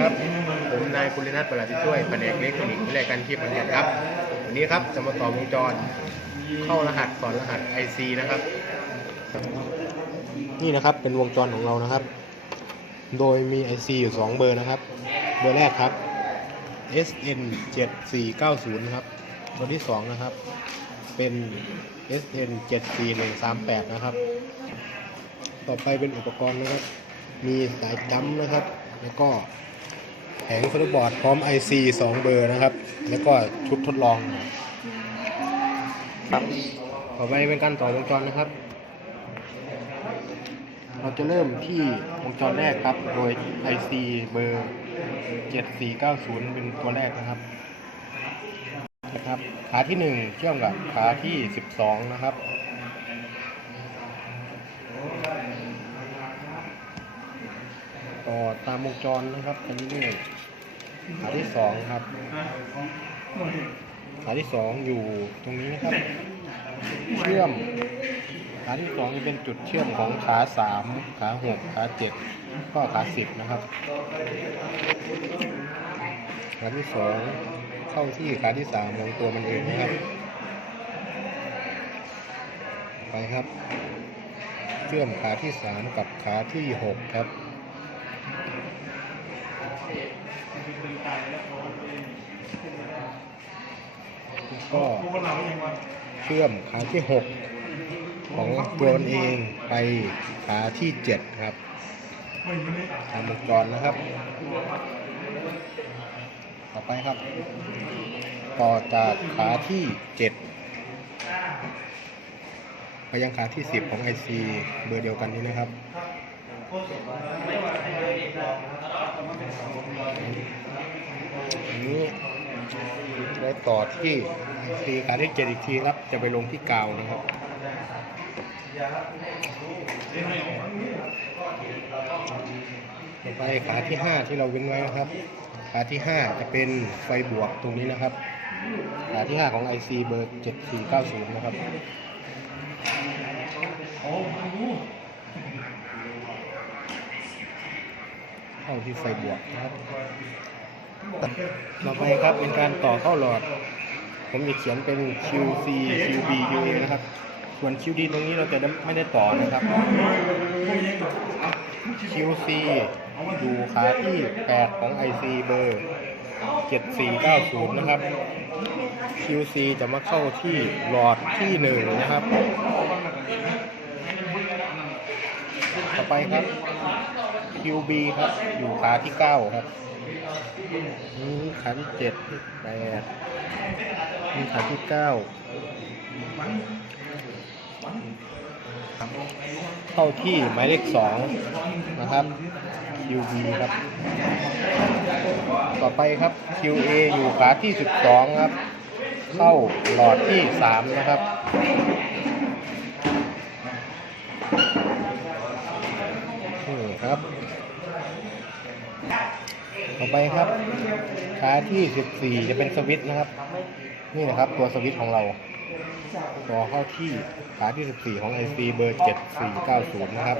ครับ ผมนายกุลินัทประหลัดช่วยแผนกเล็กทรอนิกส์และราการที่ปัญญาครับ วันนี้ครับจะมาต่อวงจร เข้ารหัสสอนรหัส IC นะครับ นี่นะครับเป็นวงจรของเรานะครับ โดยมี IC อยู่ 2 เบอร์นะครับ เบอร์แรกครับ SN 7490นะครับ เบอร์ที่ 2 นะครับ เป็น SN 74138 นะครับ ต่อไปเป็นอุปกรณ์นะครับ มีสายจัมนะครับ แล้วก็ แผงฟุตบอร์ดพร้อม IC 2 เบอร์นะครับ แล้วก็ชุดทดลองครับต่อไปเป็นการต่อวงจรนะครับ เราจะเริ่มที่วงจรแรกครับ โดย IC เบอร์ 7490 เป็นตัวแรกนะครับนะครับ ขาที่ 1 เชื่อมกับขาที่ 12 นะครับ ตามวงจรนะครับไปเรื่อยๆขาที่2ครับขาที่2องอยู่ตรงนี้นะครับ เชื่อม ขาที่2จะเป็นจุดเชื่อมของขา3ขา6ขา7ก็ขา10นะครับขาที่2เข้าที่ขาที่3ของตัวมันเองนะครับ ไปครับ เชื่อมขาที่3กับขาที่6ครับ แล้ว ก็เชื่อมขาที่ 6 ของตัวมันเองไปขาที่ 7 ครับตามวงจรนะครับ ต่อไปครับ ต่อจากขาที่ 7 ไปยังขาที่ 10 ของ IC เบอร์เดียวกันนี้นะครับ อันนี้ได้ต่อที่ IC ขาที่7อีกทีครับ จะไปลงที่กาวนะครับต่อไปขาที่ 5 ที่เราเว้นไว้นะครับ ขาที่ 5 จะเป็นไฟบวกตรงนี้นะครับ ขาที่ 5 ของ IC เบอร์ 7490 นะครับ เข้าที่ไฟบวกนะครับ ต่อไปครับเป็นการต่อเข้าหลอด ผมจะเขียนเป็น QC QB UA นะครับ ส่วน QD ตรงนี้เราจะไม่ได้ต่อนะครับ QC อยู่ขาที่ 8 ของ IC เบอร์ 7490 นะครับ QC จะมาเข้าที่หลอดที่ 1 นะครับ ต่อไปครับ QB ครับ อยู่ขาที่9ครับนี่ขาที่7 8นี่ขาที่9เข้าที่หมายเลข2นะครับ QB ครับ ต่อไปครับ QA อยู่ขาที่12ครับ เข้าหลอดที่3นะครับ นี่ครับ ต่อไปครับขาที่14จะเป็นสวิตช์นะครับ นี่นะครับตัวสวิตช์ของเรา ต่อเข้าที่ขาที่14ของ IC เบอร์7490นะครับ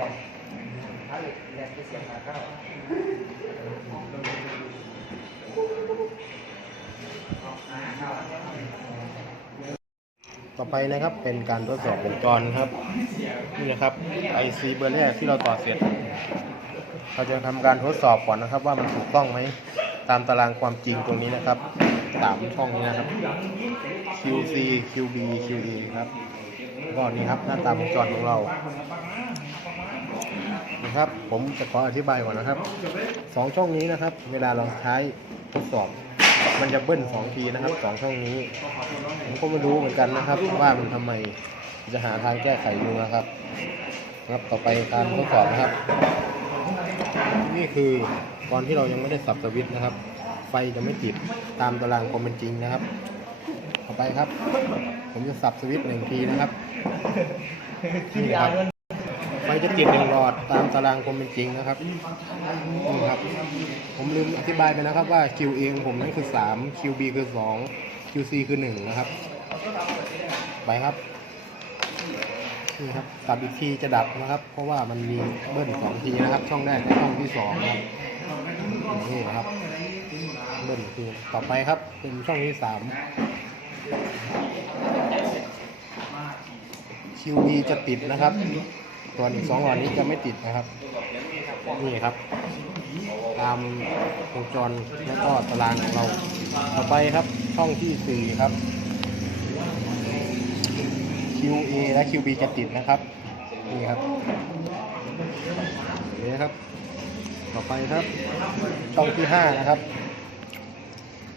ต่อไปนะครับเป็นการทดสอบวงจรครับนี่นะครับ IC เบอร์แรกที่เราต่อเสร็จ เราจะทำการทดสอบก่อนนะครับ ว่ามันถูกต้องไหมตามตารางความจริงตรงนี้นะครับสามช่องนี้นะครับ QC QB QA ครับก็นี่ครับหน้าตาวงจรของเรานะครับ ผมจะขออธิบายก่อนนะครับสองช่องนี้นะครับ เวลาเราใช้ทดสอบ มันจะเบิ้ลสองทีนะครับสองช่องนี้ ผมก็ไม่รู้เหมือนกันนะครับ ว่ามันทำไมจะหาทางแก้ไขดูนะครับ ครับต่อไปการทดสอบนะครับ นี่คือตอนที่เรายังไม่ได้สับสวิตช์นะครับ ไฟจะไม่ติดตามตารางความเป็นจริงนะครับ ต่อไปครับ ผมจะสับสวิตช์หนึ่งทีนะครับนี่ครับไฟจะติดหนึ่งหลอดตามตารางความเป็นจริงนะครับนี่ครับ ผมลืมอธิบายไปนะครับว่า QA ของผมนั่นคือ 3 QB คือ 2 QC คือ 1 นะครับ ไปครับ นี่ครับสับอีกทีจะดับนะครับ เพราะว่ามันมีเบิ้ลสองทีนะครับ ช่องแรกกับช่องที่สองนะครับนี่นะครับ เบิ้ลคือต่อไปครับ เป็นช่องที่สาม QB จะติดนะครับส่วนอีกสองหลอดนี้จะไม่ติดนะครับ นี่ครับ ตามวงจรแล้วก็ตารางของเรา ต่อไปครับช่องที่สี่ครับ QA และ QB จะติดนะครับ นี่ครับนี่นะครับ ต่อไปครับช่องที่ห้านะครับ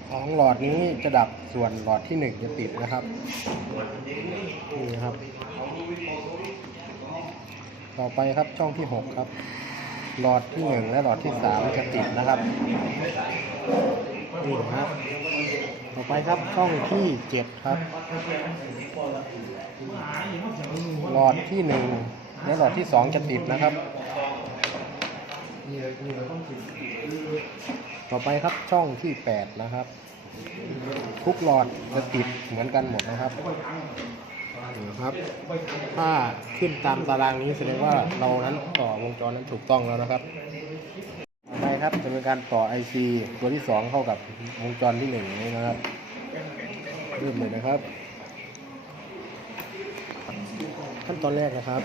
ของหลอดนี้จะดับส่วนหลอดที่หนึ่งจะติดนะครับ นี่ครับ ต่อไปครับช่องที่หกครับ หลอดที่หนึ่งและหลอดที่สามจะติดนะครับ นี่นะครับ ต่อไปครับช่องที่เจ็ดครับ หลอดที่หนึ่งและหลอดที่สองจะติดนะครับ ต่อไปครับช่องที่แปดนะครับ ทุกหลอดจะติดเหมือนกันหมดนะครับนี่ครับถ้าขึ้นตามตารางนี้แสดงว่าเรานั้นต่อวงจรนั้นถูกต้องแล้วนะครับ ครับจะเป็นการต่อ IC ตัวที่ 2 เข้ากับวงจรที่1นี้นะครับเริ่มเลยนะครับ ขั้นตอนแรกนะครับ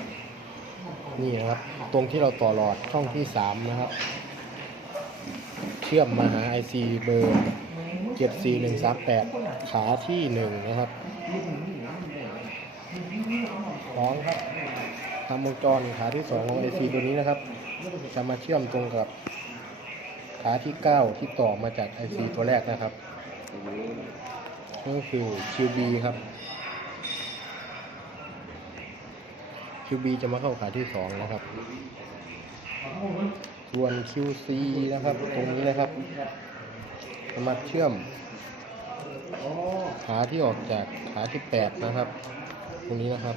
นี่นะครับ ตรงที่เราต่อหลอดช่องที่ 3 นะครับ เชื่อมมาหา IC เบอร์ 74138 ขาที่ 1 นะครับสองครับทำวงจรขาที่2ของ IC ตัวนี้นะครับ จะมาเชื่อมตรงกับาที่ 9 ที่ต่อมาจาก IC ตัวแรกนะครับนั่นก็คือ QB ครับ QB จะมาเข้าขาที่ 2 นะครับ ส่วน QC นะครับ ตรงนี้นะครับจะมาเชื่อม ขาที่ออกจากขาที่ 8 นะครับ ตรงนี้นะครับ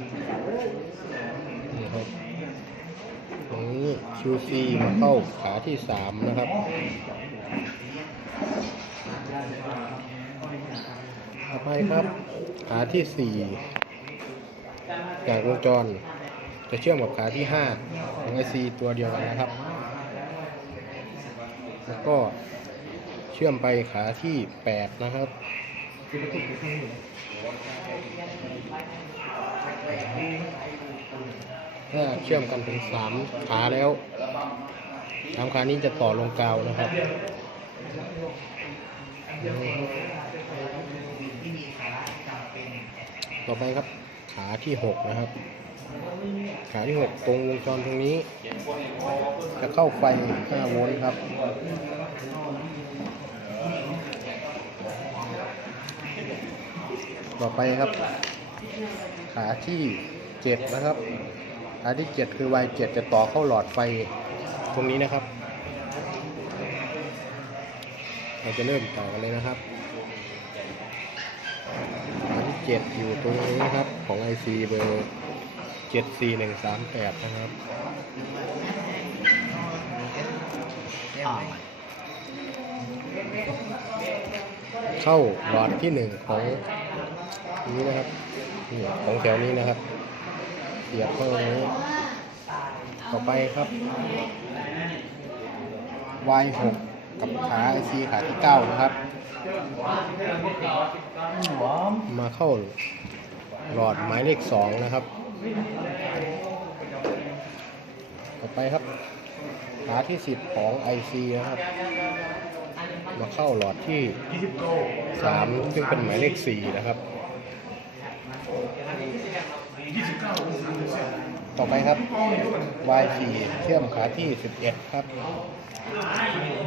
นี่ครับ ตรงนี้ QC มาเข้าขาที่3นะครับ ต่อไปครับ ขาที่4จากวงจร จะเชื่อมกับขาที่5ของ IC ตัวเดียวกันนะครับ แล้วก็เชื่อมไปขาที่8นะครับ ถ้าเชื่อมกันถึง3ขาแล้วสามขานี้จะต่อลงกาวนะครับต่อไปครับขาที่6นะครับ ขาที่6ตรงวงจรตรงนี้ จะเข้าไฟ5โวลต์ครับต่อไปครับ ขาที่7นะครับ ขาที่7คือ Y7 จะต่อเข้าหลอดไฟตรงนี้นะครับ เราจะเริ่มต่อกันเลยนะครับขาที่7อยู่ตรงนี้นะครับ ของ IC เบอร์74138นะครับเข้าหลอดที่1ของนี้นะครับนี่ของแถวนี้นะครับ เสียบเข้าตรงนี้ต่อไปครับ Y6 กับขา IC ขาที่9นะครับ มาเข้าหลอดหมายเลข2นะครับ ต่อไปครับ ขาที่10ของ IC นะครับ มาเข้าหลอดที่3ซึ่งเป็นหมายเลข4นะครับ ต่อไปครับ Y4 เชื่อมขาที่ 11 ครับ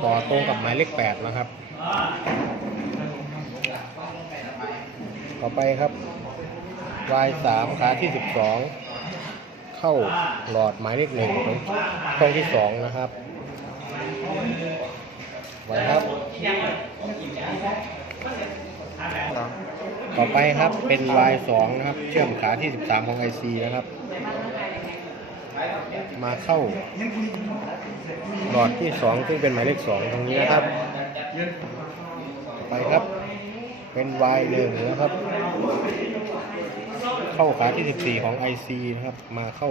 ต่อตรงกับหมายเลข8นะครับ ต่อไปครับ Y3 ขาที่ 12 เข้าหลอดหมายเลข1ของช่องที่ 2 นะครับไว้ครับ ต่อไปครับเป็น Y2 นะครับ เชื่อมขาที่ 13 ของ IC นะครับ มาเข้าหลอดที่2ซึ่งเป็นหมายเลข2ตรงนี้นะครับ ไปครับ เป็น Y1 นะครับ เข้าขาที่14ของ IC นะครับ มาเข้า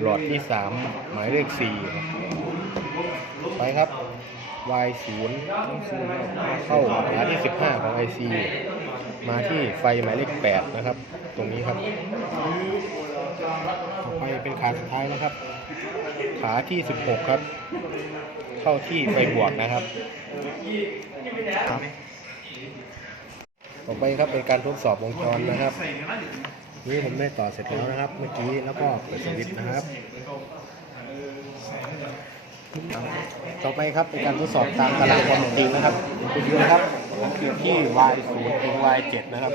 หลอดที่3หมายเลข4ครับไปครับ Y0 เข้าขาที่15ของ IC มาที่ไฟหมายเลข8นะครับ ตรงนี้ครับ ต่อไปเป็นขาสุดท้ายนะครับ ขาที่16ครับ เข้าที่ไฟบวกนะครับต่อไปครับเป็นการทดสอบวงจรนะครับ นี่ผมได้ต่อเสร็จแล้วนะครับ เมื่อกี้แล้วก็เปิดสวิตช์นะครับ ต่อไปครับเป็นการทดสอบตามตารางความจริงนะครับไปดูนะครับที่ y 0ถึง y 7นะครับ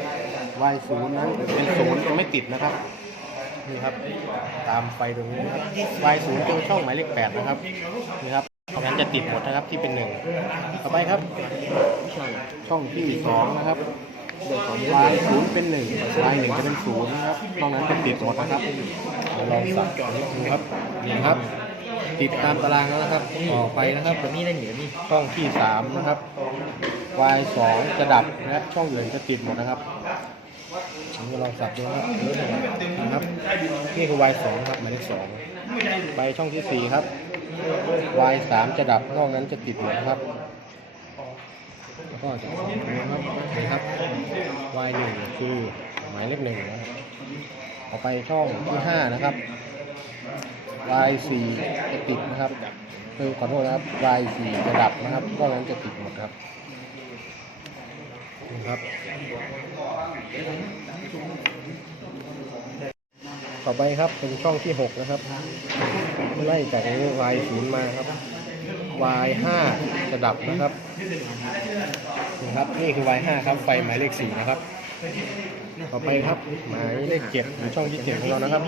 y 0นั้นเป็นศูนย์ไม่ติดนะครับ นี่ครับ ตามไฟตรงนี้นะครับ y 0เป็นช่องหมายเลข8นะครับนี่ครับตรงนั้นจะติดหมดนะครับที่เป็นหนึ่งต่อไปครับ ช่องที่สองนะครับ y 0เป็นหนึ่ง y 1จะเป็นศูนย์นะครับนอกนั้นจะติดหมดนะครับเดี๋ยวลองสับดูครับนี่ครับติดตามตารางแล้วนะครับต่อไปนะครับตัวนี้ได้เหนือนี่ช่องที่สามนะครับ y สองจะดับและช่องอื่นจะติดหมดนะครับ ผมจะลองสับดูนะครับนะครับ นี่คือ y สองครับหมายเลขสองไปช่องที่สี่ครับ y สามจะดับนอกนั้นจะติดหมดครับแล้วก็จะดูนะครับนี่ครับ y หนึ่งคือหมายเลขหนึ่งนะครับต่อไปช่องที่ห้านะครับ y สี่จะติดนะครับคือขอโทษนะครับ y สี่จะดับนะครับนอกนั้นจะติดหมดครับนี่ครับ ต่อไปครับเป็นช่องที่หกนะครับ ไล่จากนี้ y ศูนย์มาครับ y ห้าจะดับนะครับนี่ครับนี่คือ y 5ครับไฟหมายเลข4นะครับ ต่อไปครับหมายเลข7หรือช่องที่7ของเรานะครับ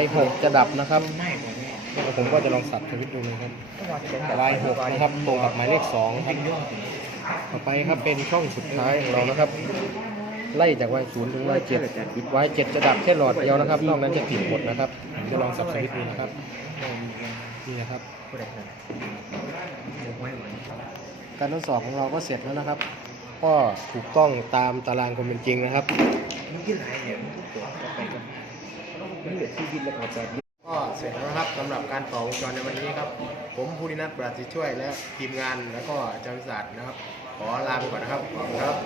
y 6จะดับนะครับแล้วผมก็จะลองสับสวิตช์ดูนะครับ y 6นะครับตรงกับหมายเลข2ครับต่อไปครับเป็นช่องสุดท้ายของเรานะครับ ไล่จาก y 0ถึง y 7 y 7จะดับแค่หลอดเดียวนะครับ นอกนั้นจะติดหมดนะครับผมจะลองสับสวิตช์ดูนะครับ นี่นะครับ การทดสอบของเราก็เสร็จแล้วนะครับ ก็ถูกต้องตามตารางความเป็นจริงนะครับมันที่ไรเนี่ยนตัวก็นมันเหลือที่ดินแล้วก็แบบก็เสร็จแล้วนะครับสำหรับการต่อวงจรในวันนี้ครับ ผมภูรินัทปราศิช่วยและทีมงานแล้วก็อาจารย์วิสาสนะครับ ขอลาไปก่อนนะครับขอบคุณครับ